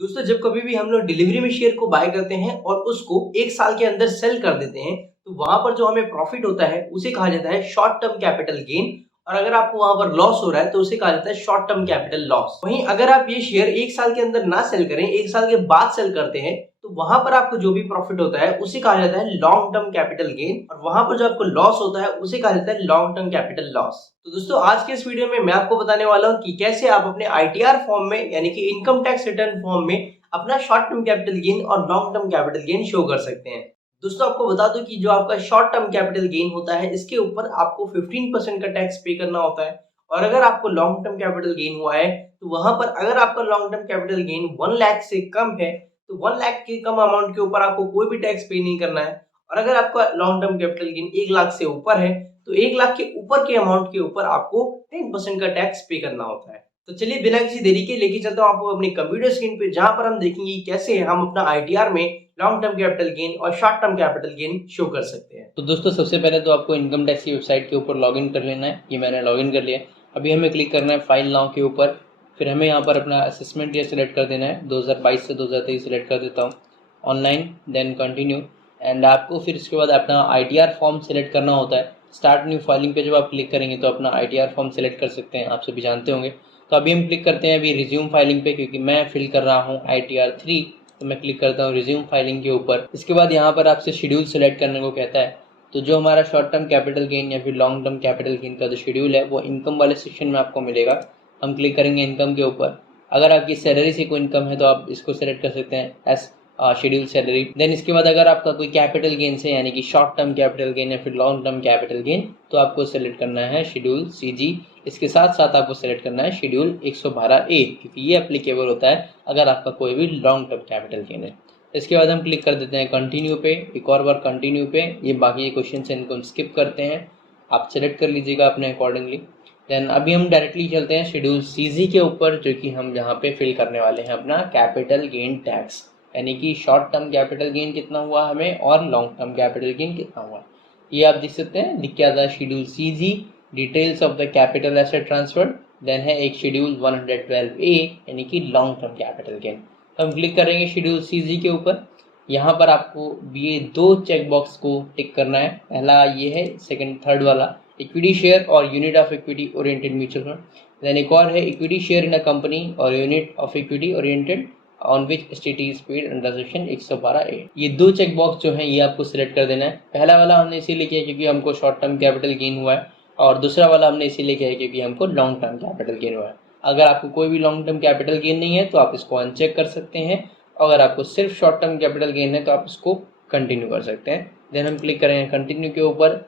दोस्तों जब कभी भी हम लोग डिलीवरी में शेयर को बाय करते हैं और उसको 1 साल के अंदर सेल कर देते हैं, तो वहाँ पर जो हमें प्रॉफिट होता है, उसे कहा जाता है शॉर्ट टर्म कैपिटल गेन। और अगर आपको वहाँ पर लॉस हो रहा है, तो उसे कहा जाता है शॉर्ट टर्म कैपिटल लॉस। वहीं अगर आप ये शेयर 1 साल के अंदर ना सेल करें, 1 साल के बाद सेल करते हैं, तो वहाँ पर आपको जो भी प्रॉफिट होता है, उसे कहा जाता है लॉन्ग टर्म कैपिटल गेन। और वहाँ पर जो आपको लॉस होता है, उसे कहा जाता है लॉन्ग टर्म कैपिटल लॉस। तो दोस्तों आज के इस वीडियो में मैं आपको बताने वाला हूँ कि कैसे आप अपने आईटीआर फॉर्म में यानी कि इनकम टैक्स रिटर्न फॉर्म में अपना शॉर्ट टर्म कैपिटल गेन और long term capital gain show कर सकते हैं। दोस्तों आपको बता दूं कि जो आपका शॉर्ट टर्म कैपिटल गेन होता है, इसके ऊपर आपको 15% का टैक्स पे करना होता है। और अगर आपको लॉन्ग टर्म कैपिटल गेन हुआ है, तो वहां पर अगर आपका long term capital gain 1 lakh से कम है, तो 1 लाख के कम अमाउंट के ऊपर आपको कोई भी टैक्स पे नहीं करना है। और अगर आपका long term capital gain 1 lakh से ऊपर है, तो 1 लाख के ऊपर के अमाउंट के ऊपर आपको 10% का टैक्स पे करना होता है। तो चलिए बिना किसी देरी के लेके चलता हूँ आपको अपनी कंप्यूटर स्क्रीन पे, जहां पर हम देखेंगे कैसे हम अपना आईटीआर में लॉन्ग टर्म कैपिटल गेन और short term capital gain show कर सकते हैं। तो दोस्तों सबसे पहले तो आपको इनकम टैक्स की वेबसाइट के ऊपर लॉगिन कर लेना है। ये मैंने लॉगिन कर लिया है। अभी हमें क्लिक करना है फाइल नाउ के ऊपर। फिर हमें यहाँ पर अपना असेसमेंट ईयर सेलेक्ट कर देना है। 2022 से 2023 सेलेक्ट कर देता हूँ। Online then continue. एंड आपको फिर इसके बाद अपना आईटीआर फॉर्म सेलेक्ट करना होता है। स्टार्ट न्यू फाइलिंग पे जब आप क्लिक करेंगे तो अपना आईटीआर फॉर्म सेलेक्ट कर सकते हैं, आप सभी जानते होंगे। तो अभी हम क्लिक करते हैं अभी रिज्यूम फाइलिंग पे, क्योंकि मैं फिल कर रहा हूँ ITR3। तो मैं क्लिक करता हूँ रिज्यूम फाइलिंग के ऊपर। इसके बाद यहाँ पर आपसे शेड्यूल सेलेक्ट करने को कहता है। तो जो हमारा शॉर्ट टर्म कैपिटल गेन या फिर लॉन्ग टर्म कैपिटल गेन का जो शेड्यूल है वो इनकम वाले सेक्शन में आपको मिलेगा। हम क्लिक करेंगे इनकम के ऊपर। अगर आपकी सैलरी से कोई इनकम है तो आप इसको सेलेक्ट कर सकते हैं एस शेड्यूल सैलरी। देन इसके बाद अगर आपका कोई कैपिटल गेन से यानी कि शॉर्ट टर्म कैपिटल गेन या फिर लॉन्ग टर्म कैपिटल गेन, तो आपको सेलेक्ट करना है शेड्यूल CG। इसके साथ साथ आपको सेलेक्ट करना है शेड्यूल 112A, क्योंकि ये एप्लीकेबल होता है अगर आपका कोई भी लॉन्ग टर्म कैपिटल गेन है। इसके बाद हम क्लिक कर देते हैं कंटिन्यू पे। एक और बार कंटिन्यू पे। ये बाकी क्वेश्चन है इनको हम स्किप करते हैं, आप सेलेक्ट कर लीजिएगा अपने अकॉर्डिंगली। देन अभी हम डायरेक्टली चलते हैं शेड्यूल CG के ऊपर, जो कि हम यहाँ पे फिल करने वाले हैं अपना कैपिटल गेन टैक्स, यानी कि शॉर्ट टर्म कैपिटल गेन कितना हुआ हमें और लॉन्ग टर्म कैपिटल गेन कितना हुआ। ये आप देख सकते हैं लिख के आता है schedule CG details of the capital asset transfer. Then है एक शेड्यूल 112A यानी कि लॉन्ग टर्म कैपिटल गेन। हम क्लिक करेंगे शेड्यूल CG के ऊपर। यहाँ पर आपको ये 2 चेक बॉक्स को टिक करना है। पहला ये है, सेकंड थर्ड वाला इक्विटी शेयर और unit of equity oriented mutual fund. Then एक और है equity share in a company और unit of equity oriented on which STT is paid under section 112A। ये 2 चेक बॉक्स जो हैं ये आपको सिलेक्ट कर देना है। पहला वाला हमने इसीलिए किया क्योंकि हमको शॉर्ट टर्म कैपिटल गेन हुआ है, और दूसरा वाला हमने इसीलिए किया है क्योंकि हमको लॉन्ग टर्म कैपिटल गेन हुआ है। अगर आपको कोई भी लॉन्ग टर्म कैपिटल गेन नहीं है तो आप इसको अनचेक कर सकते हैं। अगर आपको सिर्फ शॉर्ट टर्म कैपिटल गेन है तो आप इसको कंटिन्यू कर सकते हैं। देन हम क्लिक करेंगे कंटिन्यू के ऊपर।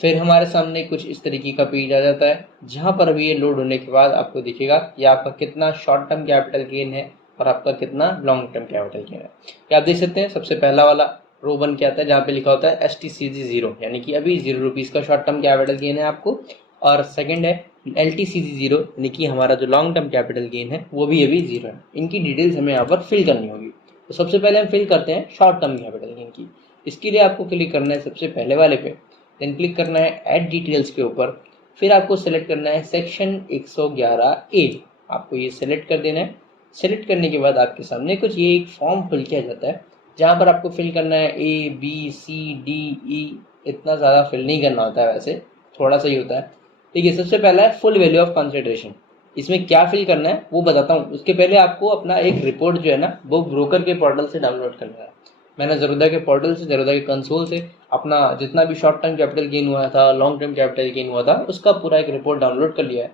फिर हमारे सामने कुछ इस तरीके का पेज आ जाता है, जहां पर अभी ये लोड होने के बाद आपको दिखेगा कि आपका कितना शॉर्ट टर्म कैपिटल गेन है और आपका कितना लॉन्ग टर्म कैपिटल गेन है। ये आप देख सकते हैं सबसे पहला वाला रो बन के आता है जहाँ पे लिखा होता है STCG 0, यानी कि अभी 0 रुपीज़ का शॉर्ट टर्म कैपिटल गेन है आपको। और सेकंड है LTCG 0, यानी कि हमारा जो लॉन्ग टर्म कैपिटल गेन है वो भी अभी 0 है। इनकी डिटेल्स हमें यहाँ पर फिल करनी होगी। तो सबसे पहले हम फिल करते हैं शॉर्ट टर्म कैपिटल गेन की। इसके लिए आपको क्लिक करना है सबसे पहले वाले पे। देन क्लिक करना है ऐड डिटेल्स के ऊपर। फिर आपको सेलेक्ट करना है सेक्शन 111A, आपको ये सेलेक्ट कर देना है। सेलेक्ट करने के बाद आपके सामने कुछ ये एक फॉर्म फिल किया जाता है, जहाँ पर आपको फिल करना है ABCDE। इतना ज़्यादा फिल नहीं करना होता है, वैसे थोड़ा सा ही होता है। ठीक है, सबसे पहला है फुल वैल्यू ऑफ कंसिडरेशन। इसमें क्या फिल करना है वो बताता हूँ। उसके पहले आपको अपना एक रिपोर्ट जो है ना वो ब्रोकर के पोर्टल से डाउनलोड करना है। मैंने ज़रोदा के पोर्टल से, ज़रोदा के कंसोल से अपना जितना भी शॉर्ट टर्म कैपिटल गेन हुआ था, लॉन्ग टर्म कैपिटल गेन हुआ था, उसका पूरा एक रिपोर्ट डाउनलोड कर लिया है।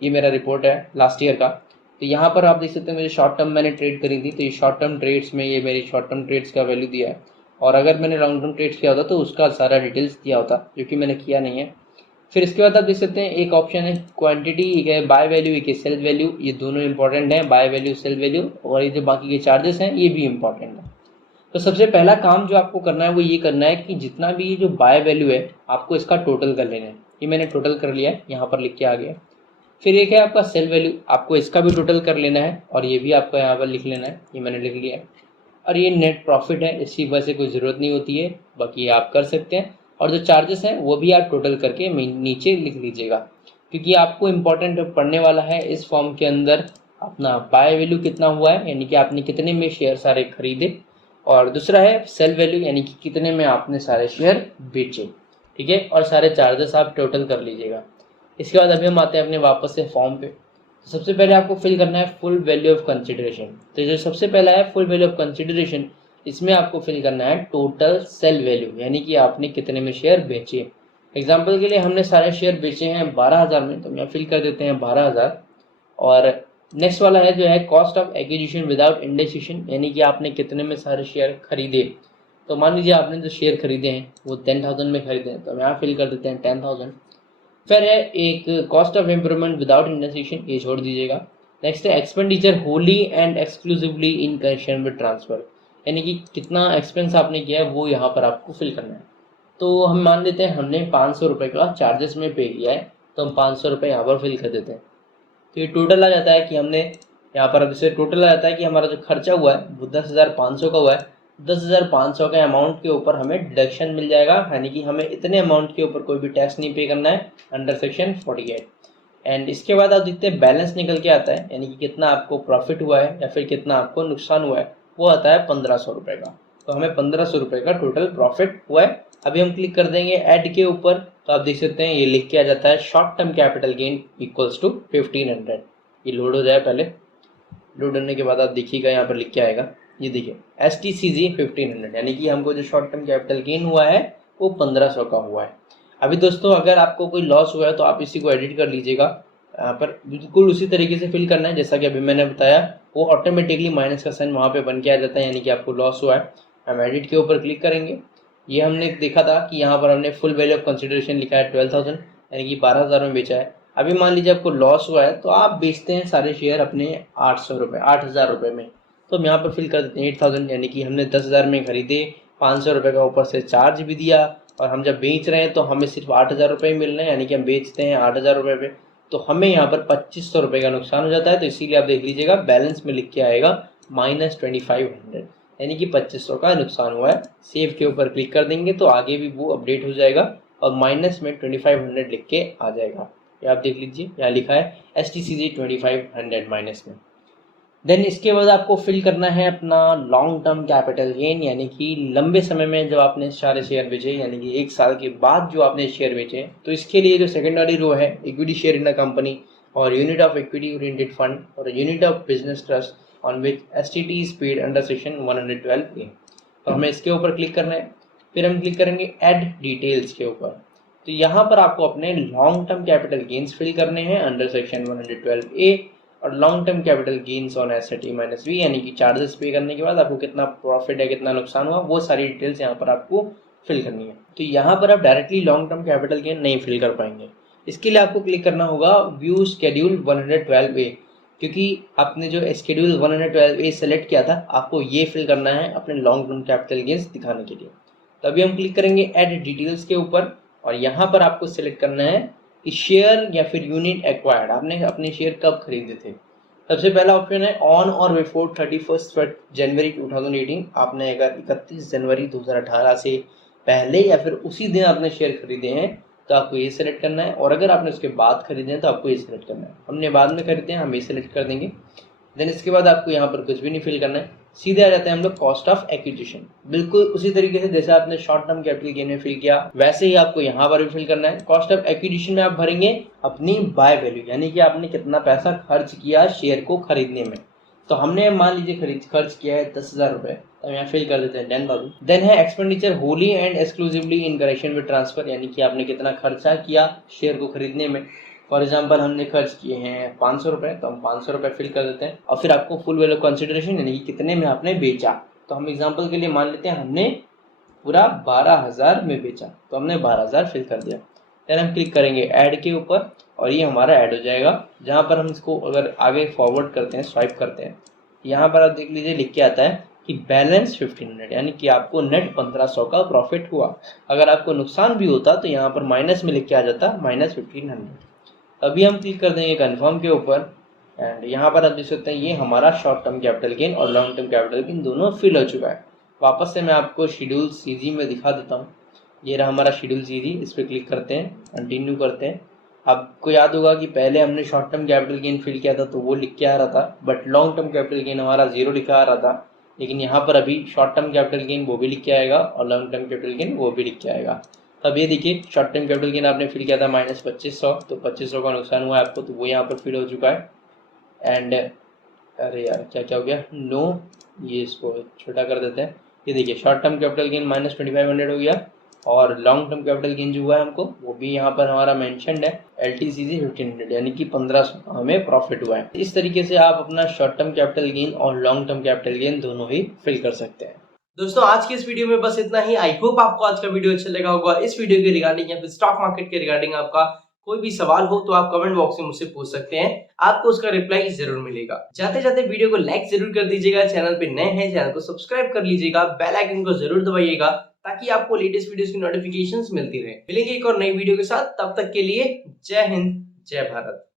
ये मेरा रिपोर्ट है लास्ट ईयर का। तो यहाँ पर आप देख सकते हैं मुझे शॉर्ट टर्म मैंने ट्रेड करी थी, तो ये शॉर्ट टर्म ट्रेड्स में ये मेरी शॉर्ट टर्म ट्रेड्स का वैल्यू दिया है। और अगर मैंने लॉन्ग टर्म ट्रेड्स किया होता तो उसका सारा डिटेल्स दिया होता, जो कि मैंने किया नहीं है। फिर इसके बाद आप देख सकते हैं एक ऑप्शन है क्वांटिटी, एक है बाय वैल्यू, एक है सेल वैल्यू। ये दोनों इंपॉर्टेंट हैं, बाय वैल्यू सेल वैल्यू, और ये जो बाकी के चार्जेस हैं ये भी इंपॉर्टेंट है। तो सबसे पहला काम जो आपको करना है वो ये करना है कि जितना भी जो बाय वैल्यू है आपको इसका टोटल कर लेना है। ये मैंने टोटल कर लिया है, यहाँ पर लिख के आ गया। फिर एक है आपका सेल वैल्यू, आपको इसका भी टोटल कर लेना है और ये भी आपको यहाँ पर लिख लेना है। ये मैंने लिख लिया है। और ये नेट प्रॉफिट है, इसकी वजह से कोई ज़रूरत नहीं होती है, बाकी ये आप कर सकते हैं। और जो चार्जेस हैं वो भी आप टोटल करके नीचे लिख लीजिएगा, क्योंकि आपको इम्पोर्टेंट पढ़ने वाला है इस फॉर्म के अंदर अपना बाय वैल्यू कितना हुआ है, यानी कि आपने कितने में शेयर सारे खरीदे, और दूसरा है सेल वैल्यू, यानी कि कितने में आपने सारे शेयर बेचे। ठीक है, और सारे चार्जेस आप टोटल कर लीजिएगा। इसके बाद अभी हम आते हैं अपने वापस से फॉर्म पे। तो सबसे पहले आपको फिल करना है फुल वैल्यू ऑफ कंसिडरेशन। तो जो सबसे पहला है फुल वैल्यू ऑफ कंसिडरेशन, इसमें आपको फिल करना है टोटल सेल वैल्यू, यानी कि आपने कितने में शेयर बेचे। एग्जाम्पल के लिए हमने सारे शेयर बेचे हैं 12,000 में, तो यहाँ फिल कर देते हैं 12,000। और नेक्स्ट वाला है जो है cost of acquisition without indexation, यानी कि आपने कितने में सारे शेयर खरीदे। तो मान लीजिए आपने जो शेयर खरीदे हैं वो 10,000 में खरीदे हैं, तो हम यहाँ फिल कर देते हैं 10,000। फिर है एक cost of improvement without indexation, ये छोड़ दीजिएगा। नेक्स्ट है expenditure Holi and exclusively in connection with transfer, यानी कि कितना एक्सपेंस आपने किया है वो यहाँ पर आपको फिल करना है। तो हम मान लेते हैं हमने 500 रुपये का चार्जेस में पे किया है, तो हम 500 रुपये यहाँ पर फिल कर देते हैं। तो ये टोटल आ जाता है कि हमने यहाँ पर, अब जैसे टोटल आ जाता है कि हमारा जो खर्चा हुआ है वो 10,500 का हुआ है। 10,500 के अमाउंट के ऊपर हमें डिडक्शन मिल जाएगा, यानी कि हमें इतने अमाउंट के ऊपर कोई भी टैक्स नहीं पे करना है अंडर सेक्शन 48। एंड इसके बाद आप देखते हैं बैलेंस निकल के आता है, यानी कि कितना आपको प्रॉफिट हुआ है या फिर कितना आपको नुकसान हुआ है, वो आता है 1,500 रुपये का। तो हमें 1,500 रुपये का टोटल प्रॉफिट हुआ है। अभी हम क्लिक कर देंगे ऐड के ऊपर, तो आप देख सकते हैं ये लिख के आ जाता है short term capital gain equals to 1,500। ये लोड हो जाए, पहले लोड होने के बाद आप देखिएगा यहाँ पर लिख के आएगा, ये देखिए STCG 1,500, यानी कि हमको जो शॉर्ट टर्म कैपिटल गेन हुआ है वो 1,500 का हुआ है। अभी दोस्तों अगर आपको कोई लॉस हुआ है तो आप इसी को एडिट कर लीजिएगा, यहाँ पर बिल्कुल उसी तरीके से फिल करना है जैसा कि अभी मैंने बताया। वो ऑटोमेटिकली माइनस का साइन वहाँ पे बन के आ जाता है, यानी कि आपको लॉस हुआ है। हम एडिट के ऊपर क्लिक करेंगे। ये हमने देखा था कि यहाँ पर हमने फुल वैल्यू ऑफ कंसिडरेशन लिखा है 12,000, यानी कि 12,000 में बेचा है। अभी मान लीजिए आपको लॉस हुआ है तो आप बेचते हैं सारे शेयर अपने 8,000 रुपये में, तो हम यहाँ पर फिल कर देते हैं 8,000, यानी कि हमने 10,000 में खरीदे, 500 रुपये का ऊपर से चार्ज भी दिया, और हम जब बेच रहे हैं तो हमें सिर्फ 8,000 रुपये मिल रहे हैं, यानी कि हम बेचते हैं 8,000 रुपये पे, तो हमें यहाँ पर 2,500 रुपये का नुकसान हो जाता है। तो इसीलिए आप देख लीजिएगा बैलेंस में लिख के आएगा -2,500, यानी कि 2,500 का नुकसान हुआ है। सेव के ऊपर क्लिक कर देंगे तो आगे भी वो अपडेट हो जाएगा और माइनस में 2,500 लिख के आ जाएगा। ये आप देख लीजिए यहाँ लिखा है STCG 2,500 माइनस में। देन इसके बाद आपको फिल करना है अपना लॉन्ग टर्म कैपिटल गेन, यानी कि लंबे समय में जब आपने सारे शेयर बेचे, यानी कि 1 साल के बाद जो आपने शेयर बेचे, तो इसके लिए जो सेकेंड वाली रो है equity share in a company और unit of equity oriented fund और unit of business trust on which STT is paid under section 112A, तो हमें इसके ऊपर क्लिक करना है। फिर हम क्लिक करेंगे ऐड डिटेल्स के ऊपर। तो यहाँ पर आपको अपने long term capital gains fill करने हैं अंडर सेक्शन 112A और long term capital gains on asset minus V, यानी कि चार्जेस पे करने के बाद आपको कितना प्रॉफिट है, कितना नुकसान हुआ, वो सारी डिटेल्स यहाँ पर आपको फिल करनी है। तो यहाँ पर आप directly long term capital gain नहीं फिल कर पाएंगे। इसके लिए आपको क्लिक करना होगा व्यू शेड्यूल 112A, क्योंकि आपने जो शेड्यूल 112A सेलेक्ट किया था आपको ये फिल करना है अपने लॉन्ग टर्म कैपिटल गेन्स दिखाने के लिए। तो अभी हम क्लिक करेंगे ऐड डिटेल्स के ऊपर और यहाँ पर आपको सिलेक्ट करना है कि शेयर या फिर यूनिट एक्वायर्ड, आपने अपने शेयर कब खरीदे थे। सबसे पहला ऑप्शन है ऑन और बिफोर 31 जनवरी 2018, आपने अगर 31 जनवरी 2018 से पहले या फिर उसी दिन आपने शेयर खरीदे हैं तो आपको ये सिलेक्ट करना है, और अगर आपने उसके बाद खरीदे हैं तो आपको ये सिलेक्ट करना है। हमने बाद में खरीदे हैं, हम ये सिलेक्ट कर देंगे। देन इसके बाद आपको यहाँ पर कुछ भी नहीं फिल करना है, सीधे आ जाते हैं हम लोग कॉस्ट ऑफ एक्विजिशन। बिल्कुल उसी तरीके से जैसे आपने शॉर्ट टर्म कैपिटल गेन में फिल किया वैसे ही आपको यहाँ पर भी फिल करना है। कॉस्ट ऑफ एक्विजिशन में आप भरेंगे अपनी बाय वैल्यू, यानी कि आपने कितना पैसा खर्च किया शेयर को खरीदने में। तो हमने मान लीजिए खर्च किया है 10,000 रुपये, तो यहाँ फिल कर देते हैं 10,000। देन है expenditure Holi and exclusively in connection with transfer, यानी कि आपने कितना खर्चा किया शेयर को खरीदने में। फॉर एग्जाम्पल हमने खर्च किए हैं 500 रुपये, तो हम 500 रुपये फिल कर देते हैं। और फिर आपको फुल वैल्यू कंसिडरेशन, यानी कि कितने में आपने बेचा, तो हम एग्जाम्पल के लिए मान लेते हैं हमने पूरा 12,000 में बेचा, तो हमने 12,000 फिल कर दिया। देन हम क्लिक करेंगे ऐड के ऊपर और ये हमारा ऐड हो जाएगा। जहाँ पर हम इसको अगर आगे फॉरवर्ड करते हैं, स्वाइप करते हैं, यहाँ पर आप देख लीजिए लिख के आता है कि बैलेंस 1,500, यानी कि आपको नेट 1,500 का प्रॉफिट हुआ। अगर आपको नुकसान भी होता तो यहाँ पर माइनस में लिख के आ जाता -1,500। अभी हम क्लिक कर देंगे कन्फर्म के ऊपर एंड यहाँ पर आप देख सकते हैं ये हमारा शॉर्ट टर्म कैपिटल गेन और लॉन्ग टर्म कैपिटल गेन दोनों फिल हो चुका है। वापस से मैं आपको शेड्यूल CG में दिखा देता हूँ। ये रहा हमारा शेड्यूल CG, इस पर क्लिक करते हैं, कंटिन्यू करते हैं। आपको याद होगा कि पहले हमने short term capital gain fill किया था तो वो लिख के आ रहा था, but long term capital gain हमारा 0 लिखा आ रहा था। लेकिन यहाँ पर अभी शॉर्ट टर्म कैपिटल गेन वो भी लिख के आएगा और लॉन्ग टर्म कैपिटल गेन वो भी लिख के आएगा। तब ये देखिए शॉर्ट टर्म कैपिटल गेन आपने फिल किया था -2500, तो 2500 का नुकसान हुआ आपको, तो वो यहाँ पर फिल हो चुका है। एंड अरे यार क्या हो गया, नो, ये इसको छोटा कर देते हैं। ये देखिए शॉर्ट टर्म कैपिटल गेन -2500 हो गया और लॉन्ग टर्म कैपिटल गेन जो हुआ है हमको वो भी यहाँ पर हमारा मेंशन्ड है LTCC 1500, यानी कि 1500 का हमें प्रॉफिट हुआ है। इस तरीके से आप अपना शॉर्ट टर्म कैपिटल गेन और लॉन्ग टर्म कैपिटल गेन दोनों ही फिल कर सकते हैं। दोस्तों आज की इस वीडियो में बस इतना ही। आई होप आपको आज का वीडियो अच्छा लगा होगा। इस वीडियो के रिगार्डिंग या फिर स्टॉक मार्केट के रिगार्डिंग आपका कोई भी सवाल हो तो आप कमेंट बॉक्स में मुझसे पूछ सकते हैं, आपको उसका रिप्लाई जरूर मिलेगा। जाते जाते वीडियो को लाइक जरूर कर दीजिएगा, चैनल पे नए हैं चैनल को सब्सक्राइब कर लीजिएगा, बेल आइकन को जरूर दबाइएगा ताकि आपको लेटेस्ट वीडियोस की नोटिफिकेशंस मिलती रहे। मिलेंगे एक और नई वीडियो के साथ, तब तक के लिए जय हिंद जय भारत।